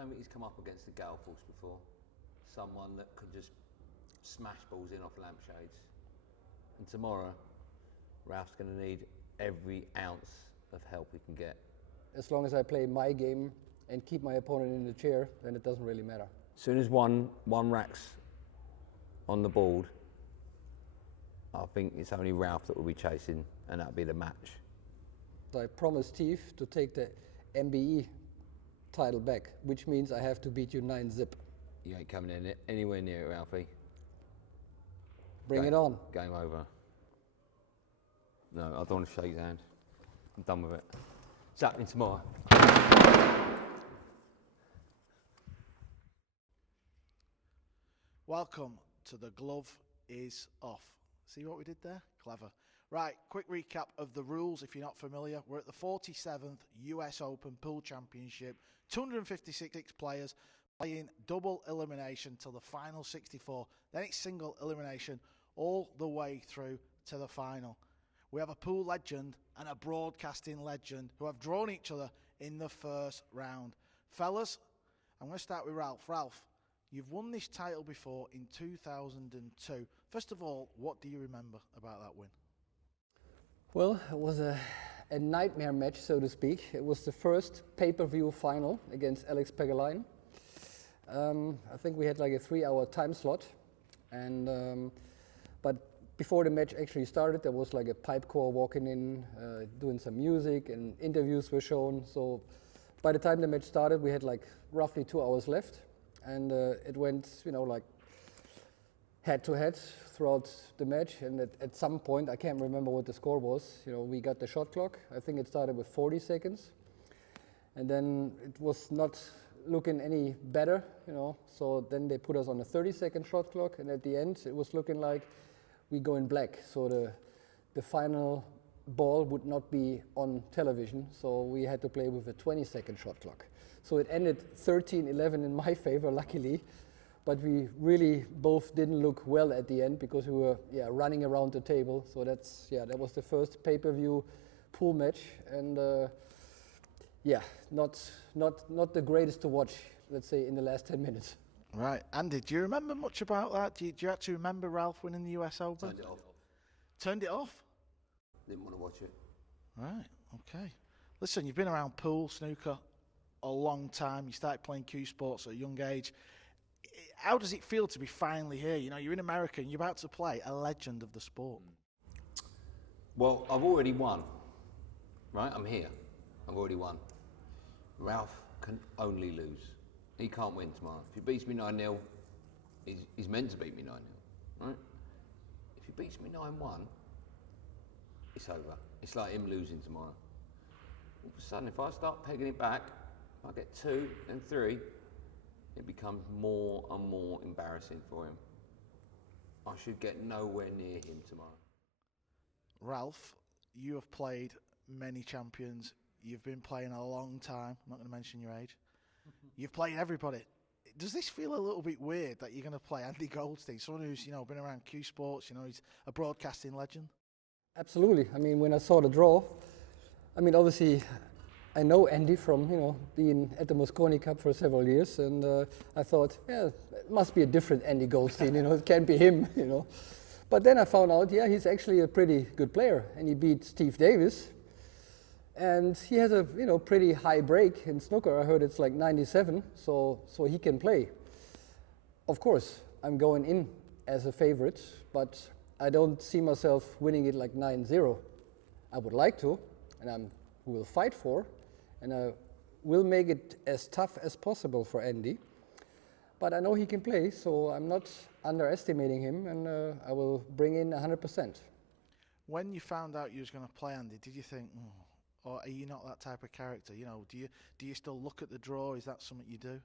don't think he's come up against the gale force before. Someone that can just smash balls in off lampshades. And tomorrow, Ralf's going to need every ounce of help he can get. As long as I play my game and keep my opponent in the chair, then it doesn't really matter. As soon as one rack's on the board, I think it's only Ralf that will be chasing, and that'll be the match. I promised Steve to take the MBE title back, which means I have to beat you 9-0. You ain't coming in anywhere near it, Ralphie. Bring it on. Game over. No, I don't want to shake his hand. I'm done with it. It's happening tomorrow. Welcome to The Glove is Off. See what we did there? Clever. Right, quick recap of the rules if you're not familiar. We're at the 47th US Open Pool Championship. 256 players playing double elimination till the final 64. Then it's single elimination all the way through to the final. We have a pool legend and a broadcasting legend who have drawn each other in the first round. Fellas, I'm going to start with Ralf. Ralf, you've won this title before in 2002. First of all, what do you remember about that win? Well, it was a nightmare match, so to speak. It was the first pay-per-view final against Alex Pegulain. I think we had like a 3-hour time slot, and but before the match actually started, there was like a pipe corps walking in, doing some music, and interviews were shown. So by the time the match started, we had like roughly 2 hours left, and it went, like head-to-head throughout the match. And at some point, I can't remember what the score was. We got the shot clock. I think it started with 40 seconds, and then it was not looking any better, So then they put us on a 30-second shot clock, and at the end, it was looking like we go in black. So the final ball would not be on television, so we had to play with a 20-second shot clock. So it ended 13-11 in my favor, luckily, but we really both didn't look well at the end because we were running around the table. So that was the first pay-per-view pool match, and not the greatest to watch, let's say, in the last 10 minutes. Right. Andy, do you remember much about that? Do you actually remember Ralf winning the US Open? Turned it off. Turned it off? Didn't want to watch it. Right, okay. Listen, you've been around pool, snooker, a long time. You started playing Q Sports at a young age. How does it feel to be finally here? You're in America and you're about to play a legend of the sport. Well, I've already won, right? I'm here. I've already won. Ralf can only lose. He can't win tomorrow. If he beats me 9-0, he's meant to beat me 9-0, right? If he beats me 9-1, it's over. It's like him losing tomorrow. All of a sudden, if I start pegging it back, I get 2 and 3, it becomes more and more embarrassing for him. I should get nowhere near him tomorrow. Ralf, you have played many champions. You've been playing a long time. I'm not going to mention your age. You've played everybody. Does this feel a little bit weird that you're going to play Andy Goldstein, someone who's been around Q Sports, he's a broadcasting legend? Absolutely. I mean, when I saw the draw, obviously I know Andy from being at the Mosconi Cup for several years, and I thought, it must be a different Andy Goldstein. It can't be him. But then I found out, he's actually a pretty good player, and he beat Steve Davis. And he has a pretty high break in snooker. I heard it's like 97, so he can play. Of course, I'm going in as a favorite, but I don't see myself winning it like 9-0. I would like to, and I will fight for, and I will make it as tough as possible for Andy. But I know he can play, so I'm not underestimating him, and I will bring in 100%. When you found out you was going to play Andy, did you think, or are you not that type of character? Do you still look at the draw? Is that something you do?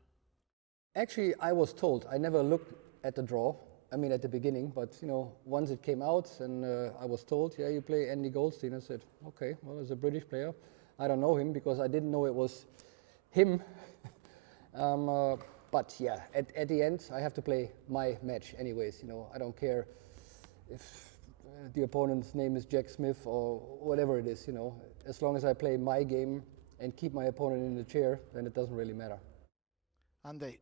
Actually, I was told. I never looked at the draw. At the beginning, but once it came out and I was told, you play Andy Goldstein. I said, okay, well, as a British player, I don't know him because I didn't know it was him. But at the end, I have to play my match anyways. I don't care if the opponent's name is Jack Smith or whatever it is. As long as I play my game and keep my opponent in the chair, then it doesn't really matter. Andy,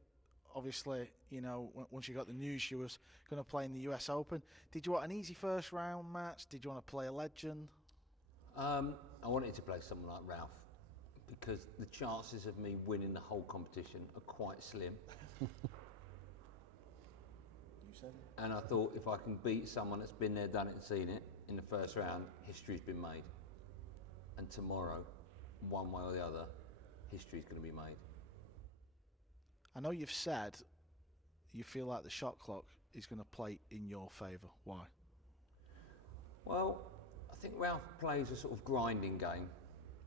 obviously, you know, once you got the news you was going to play in the US Open, did you want an easy first round match? Did you want to play a legend? I wanted to play someone like Ralf because the chances of me winning the whole competition are quite slim. You said it. And I thought if I can beat someone that's been there, done it and seen it in the first round, history's been made. And tomorrow, one way or the other, history's going to be made. I know you've said you feel like the shot clock is going to play in your favour. Why? Well, I think Ralf plays a sort of grinding game.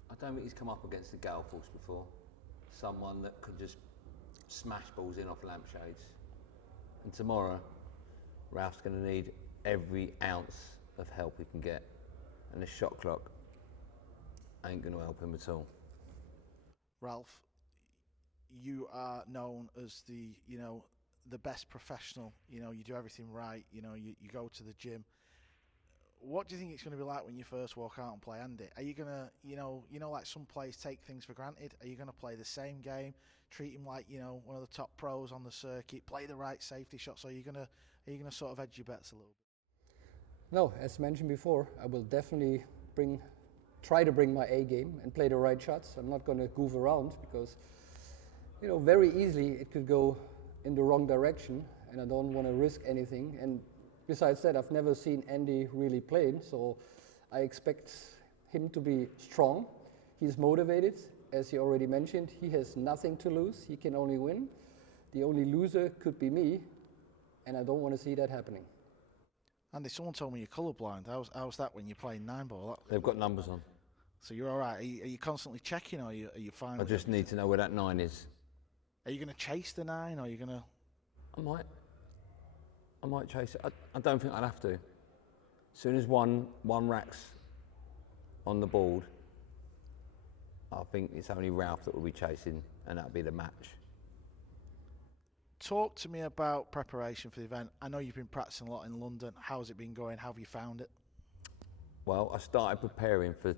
I don't think he's come up against the gale force before. Someone that could just smash balls in off lampshades. And tomorrow, Ralph's going to need every ounce of help he can get. And the shot clock ain't going to help him at all. Ralf, you are known as the, you know, the best professional. You know, you do everything right. You know, you go to the gym. What do you think it's going to be like when you first walk out and play Andy? Are you going to, you know, like some players take things for granted? Are you going to play the same game, treat him like, you know, one of the top pros on the circuit, play the right safety shots? Or are you going to sort of edge your bets a little bit? No, as mentioned before, I will definitely try to bring my A game and play the right shots. I'm not going to goof around because, you know, very easily it could go in the wrong direction, and I don't want to risk anything. And besides that, I've never seen Andy really playing, so I expect him to be strong. He's motivated, as he already mentioned. He has nothing to lose. He can only win. The only loser could be me, and I don't want to see that happening. Andy, someone told me you're colourblind. How's that when you're playing 9-ball? They've got numbers on. So you're all right. Are you constantly checking, or are you fine? I just need to know where that 9 is. Are you going to chase the 9, or are you going to? I might chase it. I don't think I'd have to. As soon as one rack's on the board, I think it's only Ralf that will be chasing, and that'll be the match. Talk to me about preparation for the event. I know you've been practicing a lot in London. How's it been going? How have you found it? Well, I started preparing for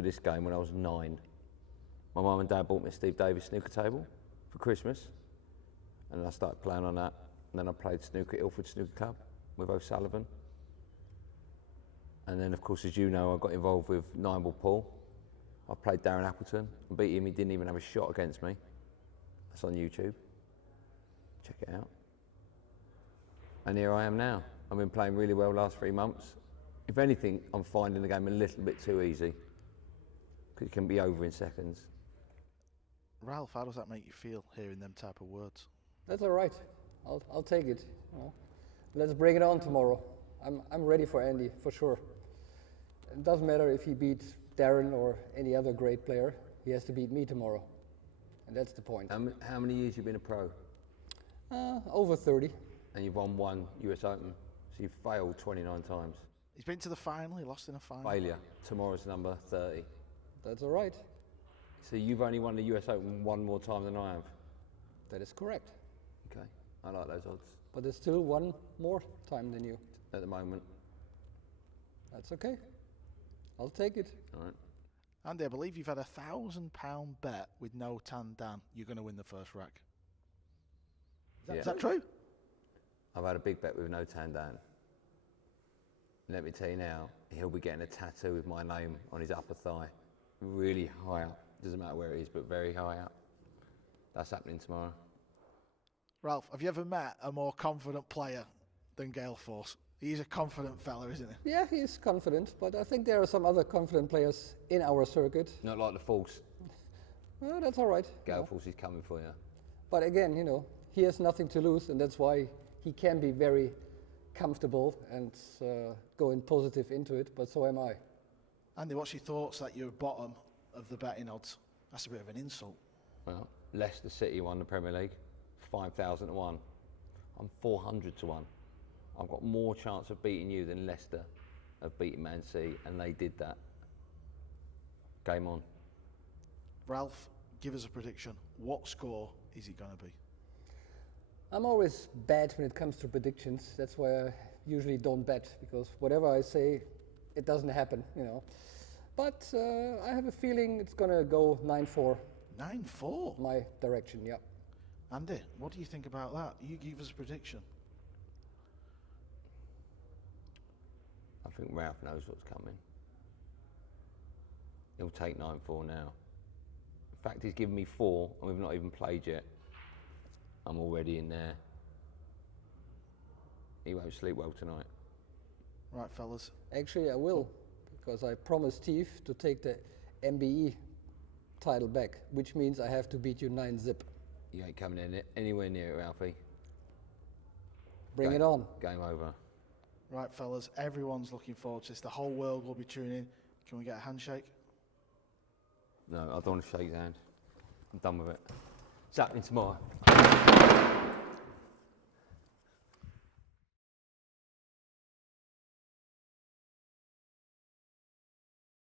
this game when I was 9. My mum and dad bought me a Steve Davis snooker table for Christmas, and I started playing on that. And then I played snooker at Ilford Snooker Club with O'Sullivan. And then, of course, as you know, I got involved with 9-ball pool. I played Darren Appleton and beat him. He didn't even have a shot against me. That's on YouTube. Check it out. And here I am now. I've been playing really well the last 3 months. If anything, I'm finding the game a little bit too easy, because it can be over in seconds. Ralf, how does that make you feel, hearing them type of words? That's all right. I'll take it. You know. Let's bring it on tomorrow. I'm ready for Andy, for sure. It doesn't matter if he beats Darren or any other great player. He has to beat me tomorrow. And that's the point. How many years have you been a pro? Over 30. And you've won 1 US Open, so you've failed 29 times. He's been to the final, he lost in a final. Failure. Tomorrow's number 30. That's all right. So you've only won the US Open 1 more time than I have? That is correct. Okay, I like those odds. But there's still 1 more time than you. At the moment. That's okay. I'll take it. All right. Andy, I believe you've had a £1,000 bet with No Tan Dan. You're going to win the first rack. Is that true? I've had a big bet with No Tan Dan. Let me tell you now, he'll be getting a tattoo with my name on his upper thigh. Really high up. Doesn't matter where it is, but very high up. That's happening tomorrow. Ralf, have you ever met a more confident player than Gale Force? He's a confident fella, isn't he? Yeah, he's confident, but I think there are some other confident players in our circuit. Not like the Force. Well, that's all right. Gale Force is coming for you. But again, you know, he has nothing to lose, and that's why he can be very comfortable and going positive into it, but so am I. Andy, what's your thoughts that you're bottom of the betting odds? That's a bit of an insult. Well, Leicester City won the Premier League, 5,000 to 1. I'm 400 to 1. I've got more chance of beating you than Leicester of beating Man City, and they did that. Game on. Ralf, give us a prediction. What score is it going to be? I'm always bad when it comes to predictions. That's why I usually don't bet, because whatever I say, it doesn't happen, you know. But I have a feeling it's going to go 9-4. 9-4? My direction, yeah. Andy, what do you think about that? You give us a prediction. I think Ralph knows what's coming. He'll take 9-4 now. In fact, he's given me 4, and we've not even played yet. I'm already in there. He won't sleep well tonight. Right, fellas. Actually, I will, because I promised Steve to take the MBE title back, which means I have to beat you 9-0. You ain't coming in anywhere near it, Ralphie. Bring it on. Game over. Right, fellas, everyone's looking forward to this. The whole world will be tuning in. Can we get a handshake? No, I don't want to shake his hand. I'm done with it. It's happening tomorrow.